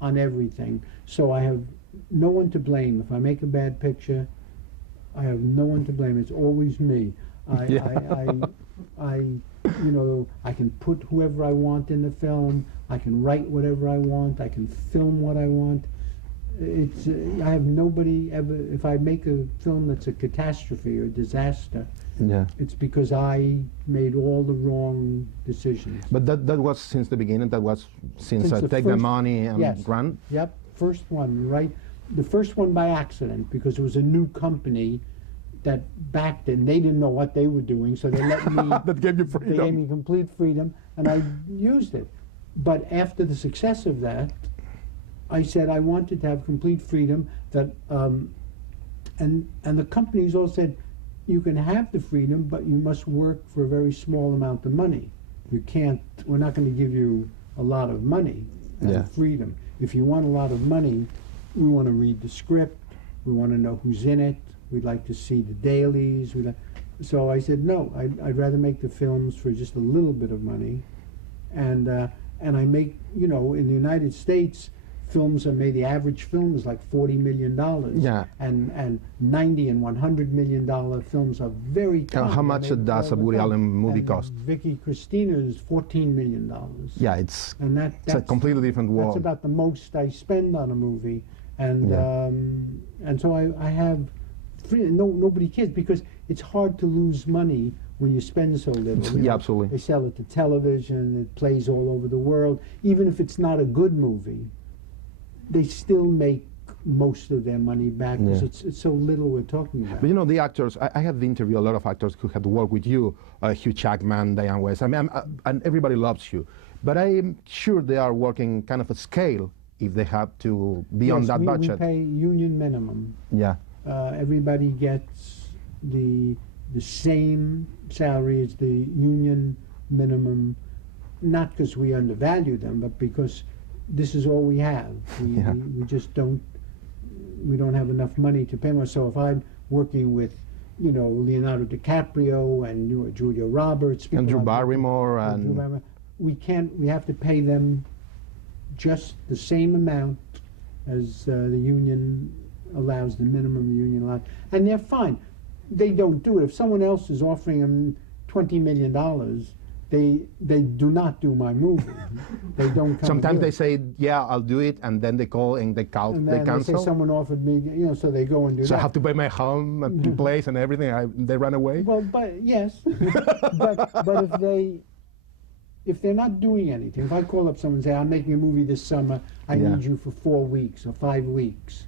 on everything. So I have no one to blame. If I make a bad picture, I have no one to blame. It's always me. You know, I can put whoever I want in the film. I can write whatever I want. I can film what I want. It's I have nobody ever. If I make a film that's a catastrophe or disaster, it's because I made all the wrong decisions. But that was since the beginning. That was since Take the Money and Run. Yep, first one, right? The first one by accident, because it was a new company that backed it, and they didn't know what they were doing, so they let me. That gave you freedom. They gave me complete freedom, and I used it. But after the success of that, I said I wanted to have complete freedom. That and the companies all said, you can have the freedom, but you must work for a very small amount of money. You can't. We're not going to give you a lot of money and freedom. If you want a lot of money, we want to read the script. We want to know who's in it. We'd like to see the dailies. So I said, no, I'd rather make the films for just a little bit of money. And I make, you know, in the United States, films are made, the average film is like $40 million. Yeah. And 90 and $100 million films are very common. How much does a Woody Allen movie cost? Vicky Cristina is $14 million. Yeah, it's that's a completely different world. That's about the most I spend on a movie. And so I have free, nobody cares, because it's hard to lose money when you spend so little. Yeah, absolutely. They sell it to television, it plays all over the world. Even if it's not a good movie, they still make most of their money back, because it's so little we're talking about. But you know, the actors, I have interviewed a lot of actors who had worked with you, Hugh Jackman, Diane West, I mean, and everybody loves you. But I'm sure they are working kind of a scale if they have to be on that budget. We pay union minimum. Yeah. Everybody gets the same salary as the union minimum, not because we undervalue them, but because this is all we have. We just don't have enough money to pay more. So if I'm working with, you know, Leonardo DiCaprio and Julia Roberts, and Drew Barrymore, we have to pay them just the same amount as the union allows, the minimum the union allows, and they're fine. They don't do it. If someone else is offering them $20 million, they do not do my movie. They don't come. Sometimes they say, yeah, I'll do it, and then they call and they cancel. They say someone offered me, you know, so they go and do that. So I have to pay my home and place and everything. They run away. Well, but yes, but if they're not doing anything, if I call up someone and say, I'm making a movie this summer, I need you for 4 weeks or 5 weeks,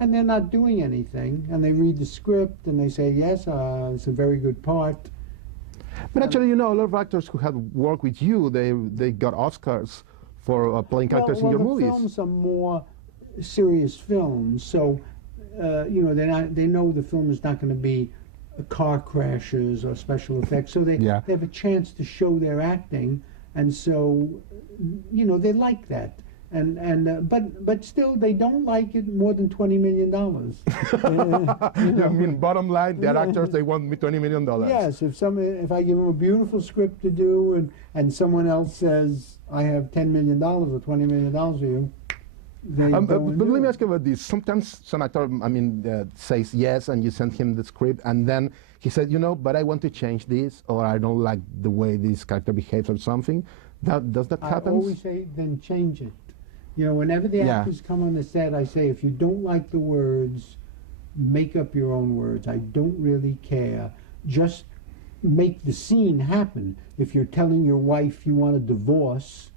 and they're not doing anything, and they read the script and they say, yes, it's a very good part. But actually, you know, a lot of actors who have worked with you, they got Oscars for playing characters in your movies. Well, the films are more serious films, so you know, they know the film is not going to be car crashes or special effects, so they have a chance to show their acting, and so, you know, they like that. But still, they don't like it more than $20 million. I mean, bottom line, they're actors. They want me $20 million. Yes, if I give them a beautiful script to do, and someone else says I have $10 million or $20 million for you, they but let me ask you about this. Sometimes some actor, I mean, says yes, and you send him the script, and then he said, you know, but I want to change this, or I don't like the way this character behaves, or something. Does that happen? I always say, then change it. You know, whenever the actors come on the set, I say, if you don't like the words, make up your own words. I don't really care. Just make the scene happen. If you're telling your wife you want a divorce,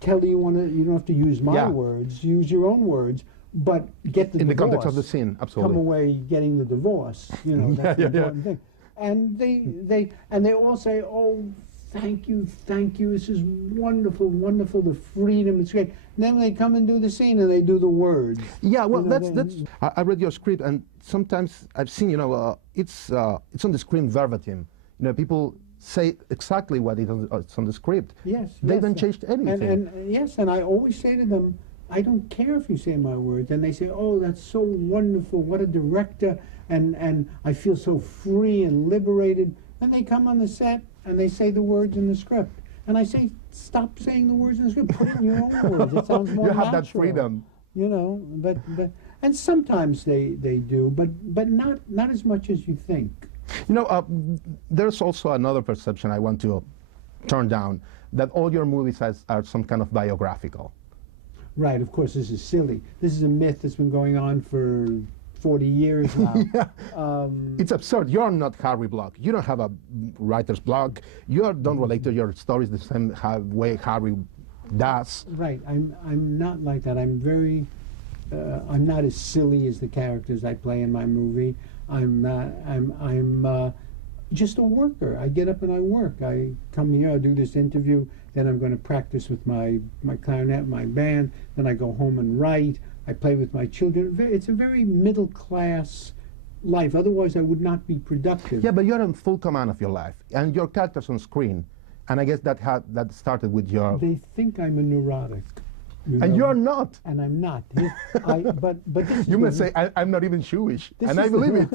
tell her you don't have to use my words, use your own words, but get the divorce. In the context of the scene, absolutely. Come away getting the divorce. You know, that's the important thing. And they all say, oh, thank you, this is wonderful, wonderful, the freedom, it's great. And then they come and do the scene and they do the words. Yeah, well, you know, that's I read your script, and sometimes I've seen, you know, it's on the screen verbatim. You know, people say exactly what it's on the script. Yes. They haven't changed anything. And I always say to them, I don't care if you say my words. And they say, oh, that's so wonderful, what a director, and I feel so free and liberated. Then they come on the set and they say the words in the script. And I say, stop saying the words in the script. Put it in your own words. It sounds more You have that natural. freedom. You know, and sometimes they do, but not as much as you think. You know, there's also another perception I want to turn down, that all your movies are some kind of biographical. Right, of course, this is silly. This is a myth that's been going on for 40 years now. Yeah. It's absurd. You're not Harry Block. You don't have a writer's block. You don't relate to your stories the same way Harry does. Right, I'm not like that. I'm very, I'm not as silly as the characters I play in my movie. I'm just a worker. I get up and I work. I come here, I do this interview, then I'm going to practice with my clarinet, my band, then I go home and write. I play with my children. It's a very middle class life. Otherwise, I would not be productive. Yeah, but you're in full command of your life, and your characters on screen, and I guess that started with your. They think I'm a neurotic. And you're not. And I'm not. But this is you must say, I'm not even Jewish, and I believe it.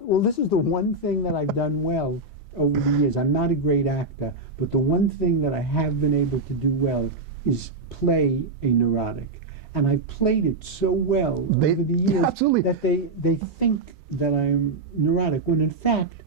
Well, this is the one thing that I've done well over the years. I'm not a great actor, but the one thing that I have been able to do well is play a neurotic. And I've played it so well over the years absolutely. that they think that I'm neurotic, when in fact,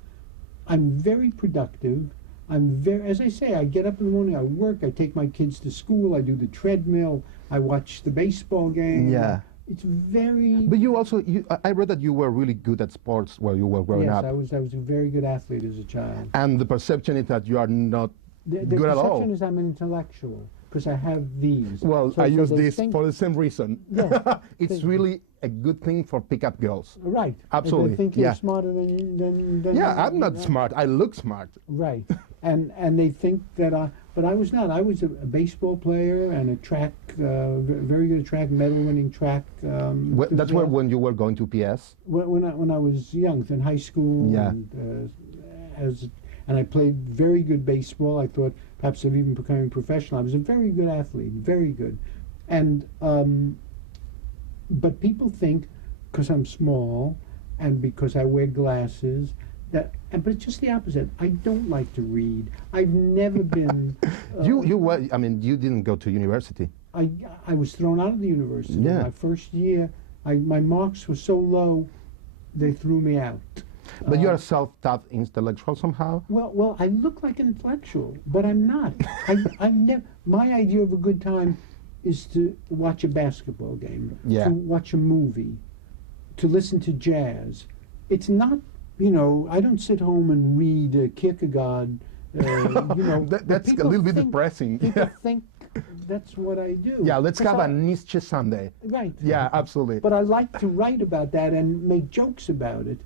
I'm very productive. As I say, I get up in the morning, I work, I take my kids to school, I do the treadmill, I watch the baseball game. Yeah. It's very... But you also, I read that you were really good at sports while you were growing up. Yes, I was a very good athlete as a child. And the perception is that you are not The good at all. perception is I'm an intellectual, because I have these. Well, So I use they this think- for the same reason. Yes. It's really a good thing for pickup girls. Right. Absolutely, They think yeah. you're smarter than Yeah, you I'm not know. smart. I look smart. Right. And they think that but I was not. I was a baseball player and a track, very good at track, medal-winning track. That's where when you were going to PS? When I was young, in high school. Yeah. And I played very good baseball. I thought perhaps of even becoming professional. I was a very good athlete, very good. And but people think because I'm small and because I wear glasses but it's just the opposite. I don't like to read. I've never been. You didn't go to university. I was thrown out of the university. Yeah. My first year, my marks were so low, they threw me out. But you're a self-taught intellectual somehow? Well, I look like an intellectual, but I'm not. I'm never. My idea of a good time is to watch a basketball game, Yeah. to watch a movie, to listen to jazz. It's not, I don't sit home and read Kierkegaard. That's a little bit depressing. People think that's what I do. Yeah, let's have a Nietzsche Sunday. Right. Yeah, absolutely. But I like to write about that and make jokes about it.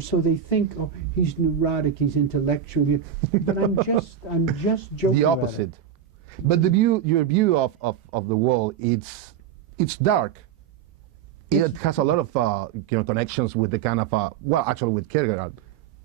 So they think, oh, he's neurotic, he's intellectual. But I'm just joking. The opposite. But your view of the world, it's dark. It has a lot of connections with the kind of actually with Kierkegaard.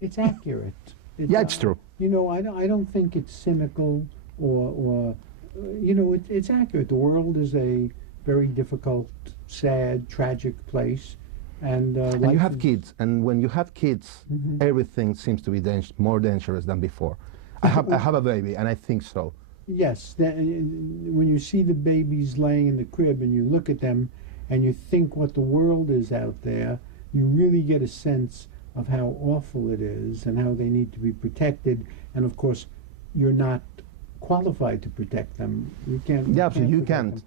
It's accurate. Yeah, it's true. I don't think it's cynical or it's accurate. The world is a very difficult, sad, tragic place. And you have kids, and when you have kids, everything seems to be more dangerous than before. I have a baby, and I think so. Yes, when you see the babies laying in the crib and you look at them and you think what the world is out there, you really get a sense of how awful it is and how they need to be protected. And of course, you're not qualified to protect them. You can't. Yeah, absolutely, you protect can't. them.